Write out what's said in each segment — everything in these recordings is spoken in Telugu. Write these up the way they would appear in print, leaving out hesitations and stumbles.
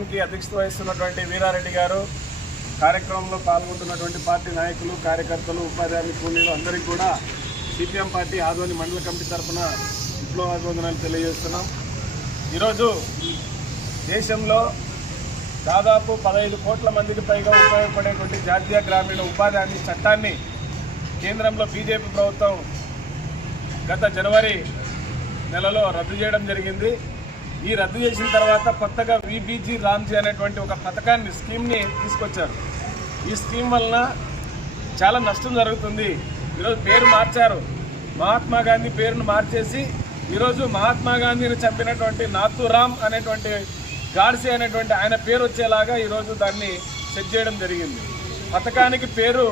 కార్యక్రమానికి అధ్యక్షత వహిస్తున్నటువంటి వీరారెడ్డి గారు, కార్యక్రమంలో పాల్గొంటున్నటువంటి పార్టీ నాయకులు, కార్యకర్తలు, ఉపాధ్యాయులు, కూలీలు అందరికీ కూడా సిపిఎం పార్టీ ఆదోని మండల కమిటీ తరఫున విప్లవాభివందనాలు తెలియజేస్తున్నాం. ఈరోజు దేశంలో దాదాపు 15 కోట్ల మందికి పైగా ఉపయోగపడేటువంటి జాతీయ గ్రామీణ ఉపాధి హామీ చట్టాన్ని కేంద్రంలో బీజేపీ ప్రభుత్వం గత జనవరి నెలలో రద్దు చేయడం జరిగింది. ఈ రద్దు చేసిన తర్వాత కొత్తగా విబీజీ రామ్జీ అనేటువంటి ఒక పథకాన్ని, స్కీమ్ని తీసుకొచ్చారు. ఈ స్కీమ్ వలన చాలా నష్టం జరుగుతుంది. ఈరోజు పేరు మార్చారు, మహాత్మా గాంధీ పేరును మార్చేసి ఈరోజు మహాత్మా గాంధీని చంపినటువంటి నాథూరామ్ అనేటువంటి గాడ్సే అనేటువంటి ఆయన పేరు వచ్చేలాగా ఈరోజు దాన్ని సెట్ చేయడం జరిగింది. పథకానికి పేరు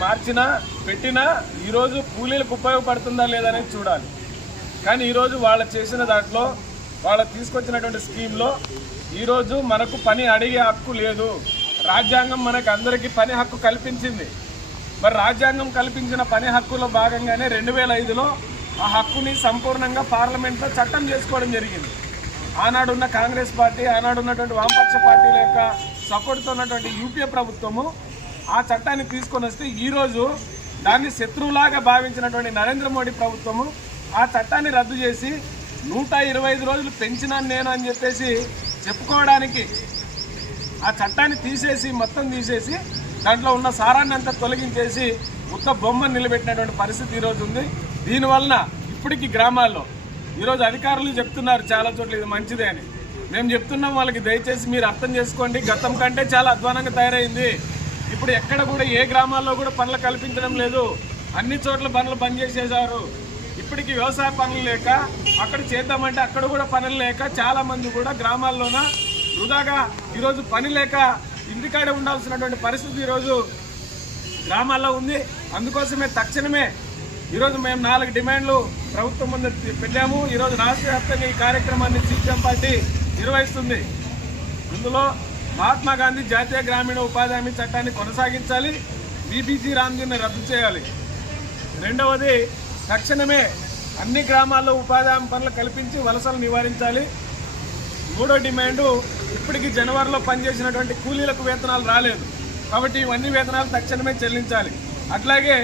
మార్చినా పెట్టినా ఈరోజు కూలీలకు ఉపయోగపడుతుందా లేదనేది చూడాలి. కానీ ఈరోజు వాళ్ళు చేసిన దాంట్లో, వాళ్ళు తీసుకొచ్చినటువంటి స్కీమ్లో ఈరోజు మనకు పని అడిగే హక్కు లేదు. రాజ్యాంగం మనకు అందరికీ పని హక్కు కల్పించింది. మరి రాజ్యాంగం కల్పించిన పని హక్కులో భాగంగానే 2005లో ఆ హక్కుని సంపూర్ణంగా పార్లమెంట్లో చట్టం చేసుకోవడం జరిగింది. ఆనాడున్న కాంగ్రెస్ పార్టీ, ఆనాడున్నటువంటి వామపక్ష పార్టీల యొక్క సపోర్ట్తో ఉన్నటువంటి యూపీఏ ప్రభుత్వము ఆ చట్టాన్ని తీసుకొని వస్తే ఈరోజు దాన్ని శత్రువులాగా భావించినటువంటి నరేంద్ర మోడీ ప్రభుత్వము ఆ చట్టాన్ని రద్దు చేసి 125 రోజులు పెంచినాను నేను అని చెప్పేసి చెప్పుకోవడానికి ఆ చట్టాన్ని మొత్తం తీసేసి దాంట్లో ఉన్న సారాన్ని అంతా తొలగించేసి ఉత్త బొమ్మను నిలబెట్టినటువంటి పరిస్థితి ఈరోజు ఉంది. దీనివలన ఇప్పటికీ గ్రామాల్లో ఈరోజు అధికారులు చెప్తున్నారు చాలా చోట్ల ఇది మంచిదే అని. మేము చెప్తున్నాం వాళ్ళకి, దయచేసి మీరు అర్థం చేసుకోండి, గతం కంటే చాలా అధ్వానంగా తయారైంది. ఇప్పుడు ఎక్కడ కూడా ఏ గ్రామాల్లో కూడా పనులు కల్పించడం లేదు. అన్ని చోట్ల పనులు బంద్ చేసేసారు. ఇప్పటికీ వ్యవసాయ పనులు లేక, అక్కడ చేద్దామంటే అక్కడ కూడా పనులు లేక చాలామంది కూడా గ్రామాల్లోన వృధాగా ఈరోజు పని లేక ఇంటికాడే ఉండాల్సినటువంటి పరిస్థితి ఈరోజు గ్రామాల్లో ఉంది. అందుకోసమే తక్షణమే ఈరోజు మేము 4 డిమాండ్లు ప్రభుత్వం ముందు పెట్టాము. ఈరోజు రాష్ట్ర వ్యాప్తంగా ఈ కార్యక్రమాన్ని సిపిఎం పార్టీ నిర్వహిస్తుంది. ఇందులో మహాత్మా గాంధీ జాతీయ గ్రామీణ ఉపాధి హామీ చట్టాన్ని కొనసాగించాలి, విబీజీ రామ్జీని రద్దు చేయాలి. రెండవది, తక్షణమే అన్ని గ్రామాల్లో ఉపాధి హామీ పనులు కల్పించి వలసలు నివారించాలి. మూడో డిమాండు, ఇప్పటికీ జనవరిలో పనిచేసినటువంటి కూలీలకు వేతనాలు రాలేదు కాబట్టి ఇవన్నీ వేతనాలు తక్షణమే చెల్లించాలి. అట్లాగే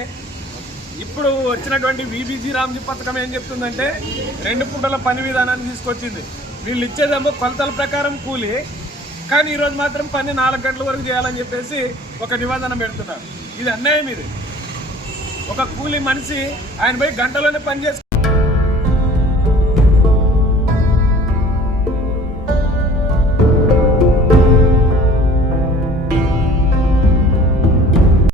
ఇప్పుడు వచ్చినటువంటి విబీజీ రామ్జీ పథకం ఏం చెప్తుందంటే 2 పూటల పని విధానాన్ని తీసుకొచ్చింది. వీళ్ళు ఇచ్చేదేమో కొలతల ప్రకారం కూలీ, కానీ ఈరోజు మాత్రం పని 4 గంటల వరకు చేయాలని చెప్పేసి ఒక నిబంధన పెడుతున్నారు. ఇది అన్యాయం. ఇది ఒక కూలీ మనిషి ఆయన పోయి గంటలోనే పని